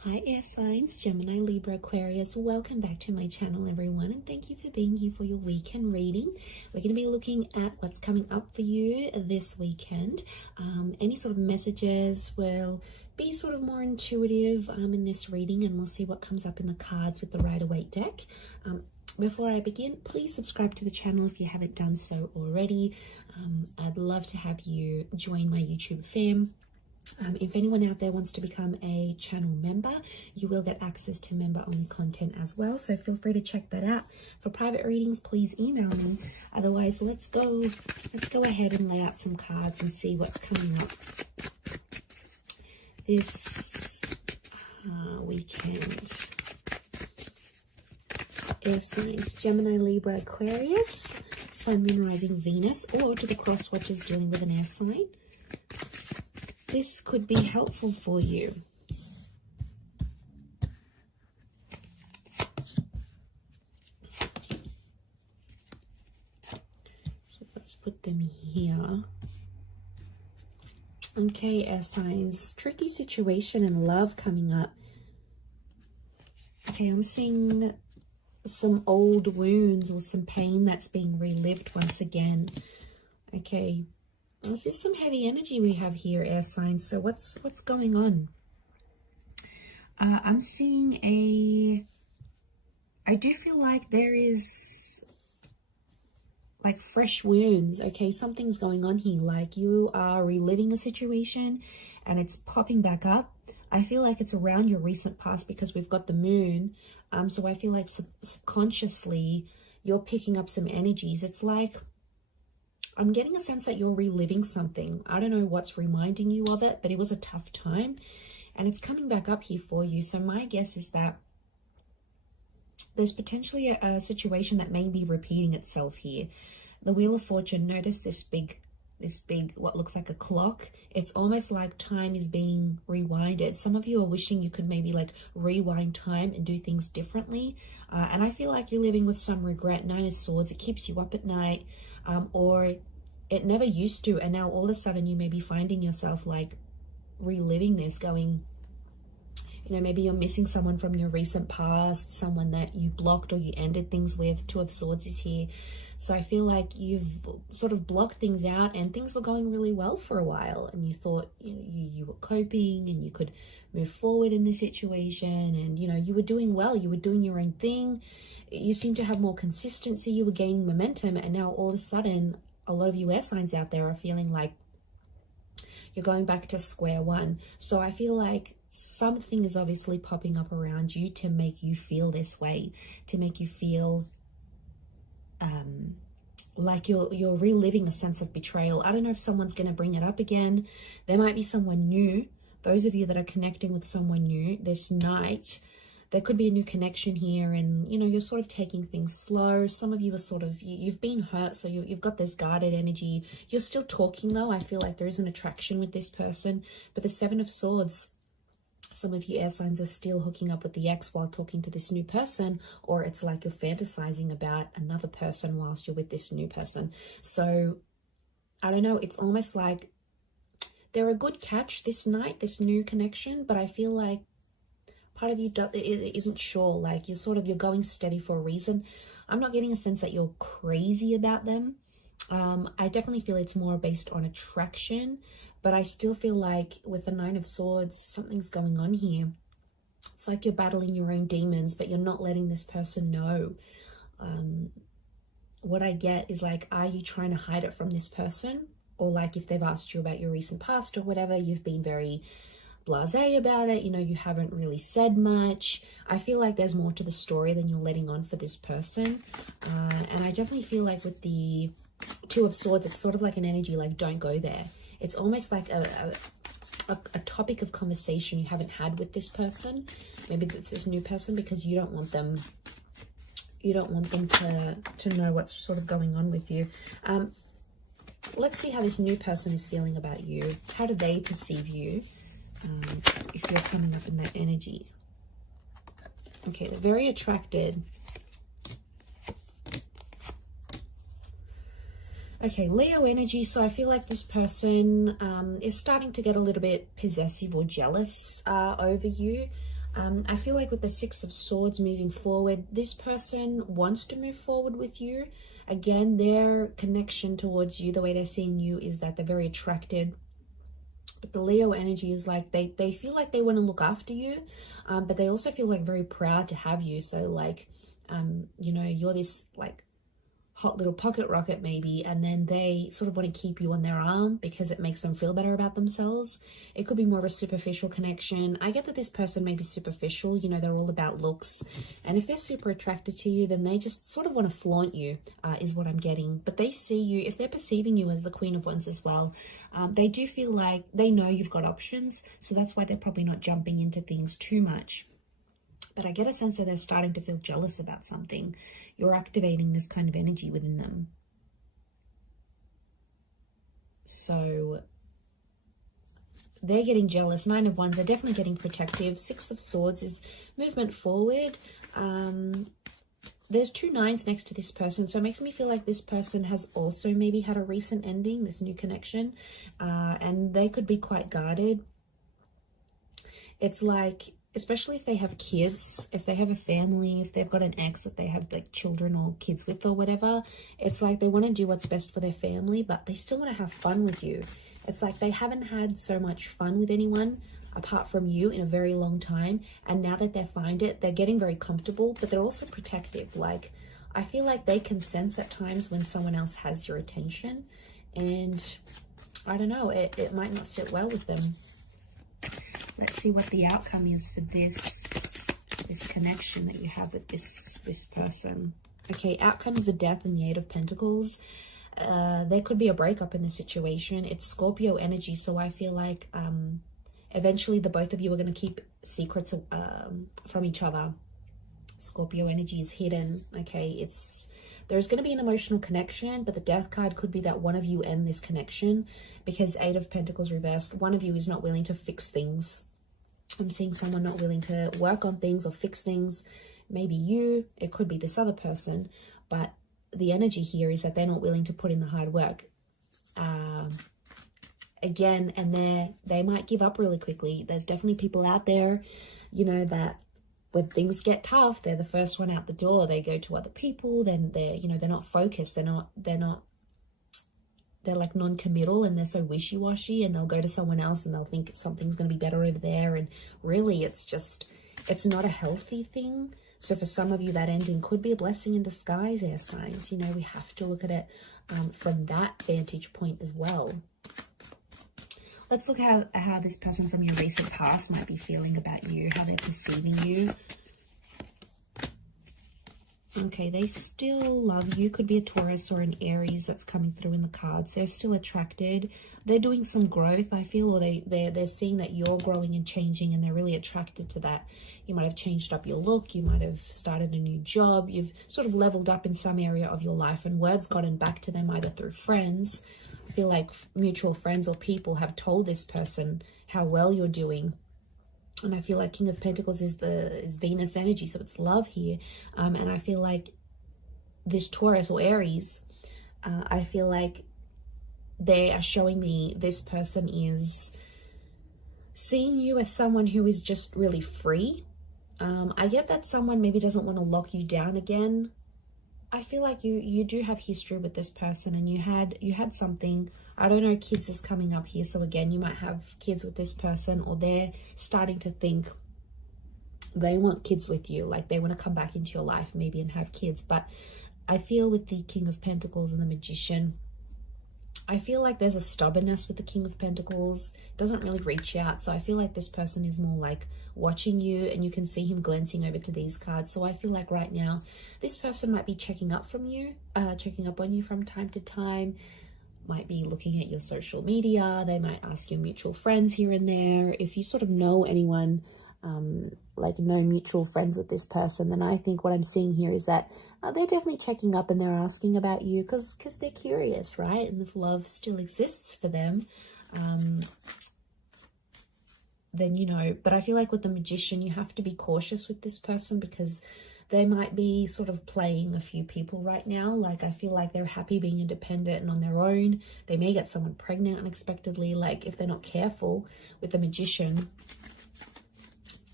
Hi air signs, Gemini, Libra, Aquarius. Welcome back to my channel, everyone, and thank you for being here for your weekend reading. We're going to be looking at what's coming up for you this weekend. Any sort of messages will be sort of more intuitive in this reading, and we'll see what comes up in the cards with the Rider-Waite deck. Before I begin, please subscribe to the channel if you haven't done so already. I'd love to have you join my YouTube fam. If anyone out there wants to become a channel member, you will get access to member-only content as well. So feel free to check that out. For private readings, please email me. Otherwise, let's go ahead and lay out some cards and see what's coming up this weekend. Air signs, Gemini, Libra, Aquarius, Sun, Moon, Rising, Venus, or to the cross watchers dealing with an air sign. This could be helpful for you. So let's put them here. Okay, air signs. Tricky situation in love coming up. Okay, I'm seeing some old wounds or some pain that's being relived once again. Okay. This is some heavy energy we have here, air signs. So what's going on? I'm seeing I do feel like there is like fresh wounds. Okay, something's going on here. Like you are reliving a situation and it's popping back up. I feel like it's around your recent past because we've got the moon. So I feel like subconsciously you're picking up some energies. It's like I'm getting a sense that you're reliving something. I don't know what's reminding you of it, but it was a tough time and it's coming back up here for you. So my guess is that there's potentially a situation that may be repeating itself here. The Wheel of Fortune, notice this big, what looks like a clock. It's almost like time is being rewinded. Some of you are wishing you could maybe like rewind time and do things differently. And I feel like you're living with some regret. Nine of Swords, it keeps you up at night. Or it never used to, and now all of a sudden you may be finding yourself like reliving this, going, you know, maybe you're missing someone from your recent past, someone that you blocked or you ended things with. Two of Swords is here. So I feel like you've sort of blocked things out and things were going really well for a while and you thought you were coping and you could move forward in this situation, and you know, you were doing well, you were doing your own thing, you seem to have more consistency, you were gaining momentum, and now all of a sudden a lot of you air signs out there are feeling like you're going back to square one. So I feel like something is obviously popping up around you to make you feel this way, to make you feel like you're reliving a sense of betrayal. I don't know if someone's going to bring it up again. There might be someone new. Those of you that are connecting with someone new this night, there could be a new connection here, and you know, you're sort of taking things slow. Some of you are sort of, you've been hurt, so you've got this guarded energy. You're still talking though. I feel like there is an attraction with this person, but the Seven of Swords, some of you air signs are still hooking up with the ex while talking to this new person, or it's like you're fantasizing about another person whilst you're with this new person. So I don't know, it's almost like they're a good catch this night, this new connection, but I feel like part of you isn't sure. Like you're going steady for a reason. I'm not getting a sense that you're crazy about them. I definitely feel it's more based on attraction, but I still feel like with the Nine of Swords, something's going on here. It's like you're battling your own demons, but you're not letting this person know. What I get is like, are you trying to hide it from this person? Or like if they've asked you about your recent past or whatever, you've been very blasé about it, you know, you haven't really said much. I feel like there's more to the story than you're letting on for this person. And I definitely feel like with the Two of Swords, it's sort of like an energy like, don't go there. It's almost like a topic of conversation you haven't had with this person. Maybe it's this new person, because you don't want them to know what's sort of going on with you. Let's see how this new person is feeling about you. How do they perceive you? If you're coming up in that energy. Okay, they're very attracted. Okay, Leo energy. So I feel like this person is starting to get a little bit possessive or jealous over you. I feel like with the Six of Swords moving forward, this person wants to move forward with you. Again, their connection towards you, the way they're seeing you, is that they're very attracted. But the Leo energy is like they feel like they want to look after you, but they also feel like very proud to have you. So like, you know, you're this like hot little pocket rocket maybe, and then they sort of want to keep you on their arm because it makes them feel better about themselves. It could be more of a superficial connection. I get that this person may be superficial, you know, they're all about looks, and if they're super attracted to you, then they just sort of want to flaunt you, is what I'm getting. But they see you, if they're perceiving you as the Queen of Wands as well, they do feel like they know you've got options, so that's why they're probably not jumping into things too much. But I get a sense that they're starting to feel jealous about something. You're activating this kind of energy within them. So they're getting jealous. Nine of Wands, they're definitely getting protective. Six of Swords is movement forward. There's two nines next to this person, so it makes me feel like this person has also maybe had a recent ending, this new connection, and they could be quite guarded. It's like, especially if they have kids, if they have a family, if they've got an ex that they have like children or kids with or whatever, it's like they want to do what's best for their family, but they still want to have fun with you. It's like they haven't had so much fun with anyone apart from you in a very long time, and now that they find it, they're getting very comfortable, but they're also protective. Like, I feel like they can sense at times when someone else has your attention, and I don't know, it might not sit well with them. Let's see what the outcome is for this connection that you have with this person. Okay, outcome is the Death and the Eight of Pentacles. There could be a breakup in the situation. It's Scorpio energy, so I feel like eventually the both of you are going to keep secrets from each other. Scorpio energy is hidden. Okay, there's going to be an emotional connection, but the Death card could be that one of you end this connection, because Eight of Pentacles reversed, one of you is not willing to fix things. I'm seeing someone not willing to work on things or fix things. Maybe you, it could be this other person, but the energy here is that they're not willing to put in the hard work. Again, and they might give up really quickly. There's definitely people out there, you know, that when things get tough, they're the first one out the door. They go to other people, then they're not focused. They're like non-committal, and they're so wishy-washy, and they'll go to someone else and they'll think something's going to be better over there. And really it's not a healthy thing. So for some of you, that ending could be a blessing in disguise, air signs. You know, we have to look at it from that vantage point as well. Let's look at how this person from your recent past might be feeling about you, how they're perceiving you. Okay, they still love you. Could be a Taurus or an Aries that's coming through in the cards. They're still attracted. They're doing some growth, I feel, or they're seeing that you're growing and changing, and they're really attracted to that. You might have changed up your look. You might have started a new job. You've sort of leveled up in some area of your life, and word's gotten back to them either through friends. I feel like mutual friends or people have told this person how well you're doing. And I feel like King of Pentacles is Venus energy, so it's love here. And I feel like this Taurus or Aries, I feel like they are showing me this person is seeing you as someone who is just really free. I get that someone maybe doesn't want to lock you down again. I feel like you do have history with this person, and you had something. I don't know, kids is coming up here, so again, you might have kids with this person, or they're starting to think they want kids with you, like they want to come back into your life maybe and have kids. But I feel with the King of Pentacles and the Magician, I feel like there's a stubbornness with the King of Pentacles. Doesn't really reach out, so I feel like this person is more like watching you, and you can see him glancing over to these cards. So I feel like right now this person might be checking up on you from time to time, might be looking at your social media. They might ask your mutual friends here and there. If you sort of know anyone, like no mutual friends with this person, then I think what I'm seeing here is that they're definitely checking up, and they're asking about you because they're curious, right? And if love still exists for them, then, you know, but I feel like with the Magician, you have to be cautious with this person because they might be sort of playing a few people right now. Like, I feel like they're happy being independent and on their own. They may get someone pregnant unexpectedly, like if they're not careful with the Magician.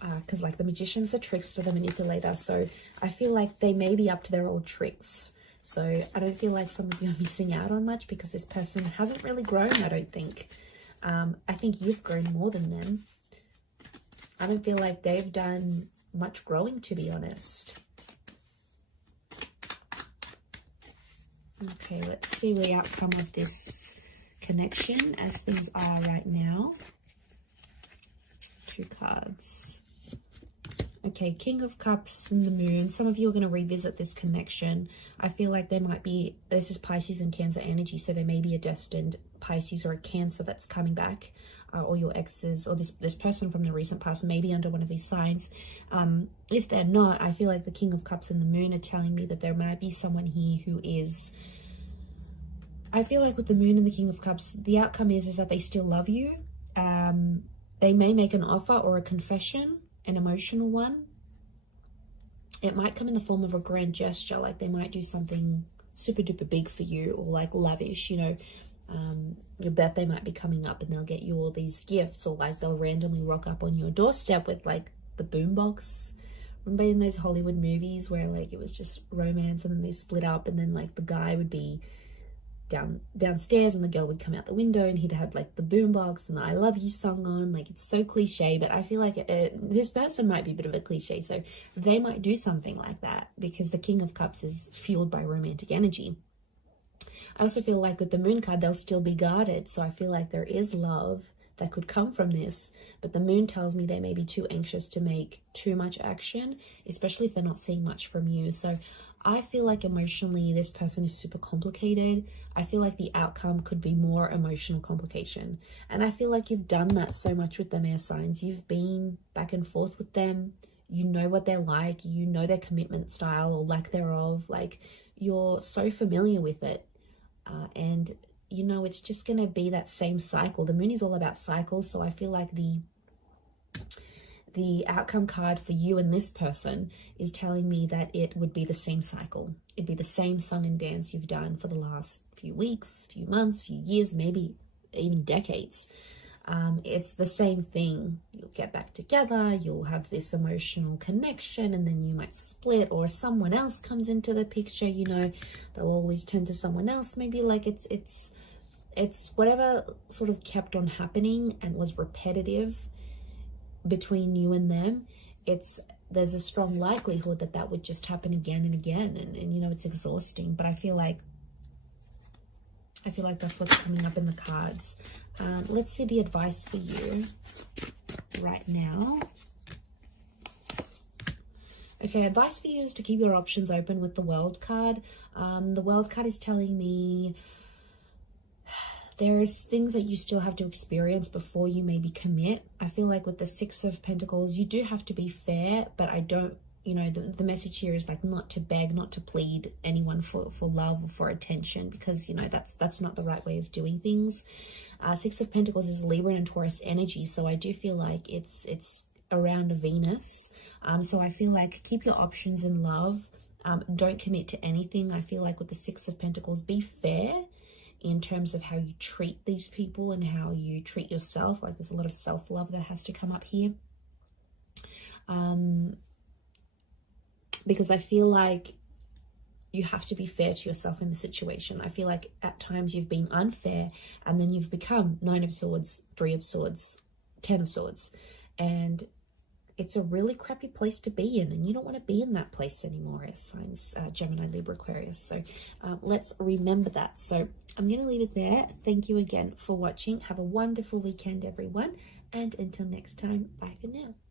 because like the magician's the trickster, the manipulator. So I feel like they may be up to their old tricks. So I don't feel like some of you are missing out on much because this person hasn't really grown, I don't think. I think you've grown more than them. I don't feel like they've done much growing, to be honest. Okay, let's see the outcome of this connection as things are right now. 2 cards. Okay, King of Cups and the Moon. Some of you are going to revisit this connection. I feel like there might be, this is Pisces and Cancer energy, so there may be a destined Pisces or a Cancer that's coming back, or your exes, or this person from the recent past may be under one of these signs. If they're not, I feel like the King of Cups and the Moon are telling me that there might be someone here who is, I feel like with the Moon and the King of Cups, the outcome is that they still love you. They may make an offer or a confession, an emotional one. It might come in the form of a grand gesture, like they might do something super duper big for you, or like lavish, you know. Your birthday might be coming up and they'll get you all these gifts, or like they'll randomly rock up on your doorstep with like the boombox. Remember in those Hollywood movies where like it was just romance and then they split up, and then like the guy would be downstairs and the girl would come out the window and he'd have like the boombox and the I love you song on. Like, it's so cliche, but I feel like this person might be a bit of a cliche, so they might do something like that because the King of Cups is fueled by romantic energy. I also feel like with the Moon card, they'll still be guarded, so I feel like there is love that could come from this, but the Moon tells me they may be too anxious to make too much action, especially if they're not seeing much from you. So I feel like emotionally this person is super complicated. I feel like the outcome could be more emotional complication, and I feel like you've done that so much with them, air signs. You've been back and forth with them. You know what they're like, you know their commitment style or lack thereof. Like, you're so familiar with it, and you know it's just going to be that same cycle. The Moon is all about cycles, so I feel like the outcome card for you and this person is telling me that it would be the same cycle. It'd be the same song and dance you've done for the last few weeks, few months, few years, maybe even decades. It's the same thing. You'll get back together, you'll have this emotional connection, and then you might split, or someone else comes into the picture. You know, they'll always turn to someone else. Maybe like it's whatever sort of kept on happening and was repetitive between you and them. There's a strong likelihood that that would just happen again and again, and you know, it's exhausting. But I feel like that's what's coming up in the cards. Let's see the advice for you right now. Okay, advice for you is to keep your options open with the World card. The World card is telling me there's things that you still have to experience before you maybe commit. I feel like with the Six of Pentacles, you do have to be fair, but I don't, you know, the message here is like not to beg, not to plead anyone for love or for attention, because, you know, that's not the right way of doing things. Six of Pentacles is Libra and Taurus energy, so I do feel like it's around Venus. So I feel like keep your options in love. Don't commit to anything. I feel like with the Six of Pentacles, be fair in terms of how you treat these people and how you treat yourself. Like, there's a lot of self-love that has to come up here. Because I feel like you have to be fair to yourself in the situation. I feel like at times you've been unfair, and then you've become Nine of Swords, Three of Swords, Ten of Swords, and it's a really crappy place to be in, and you don't want to be in that place anymore, as signs Gemini, Libra, Aquarius. So let's remember that. So I'm going to leave it there. Thank you again for watching. Have a wonderful weekend, everyone, and until next time, bye for now.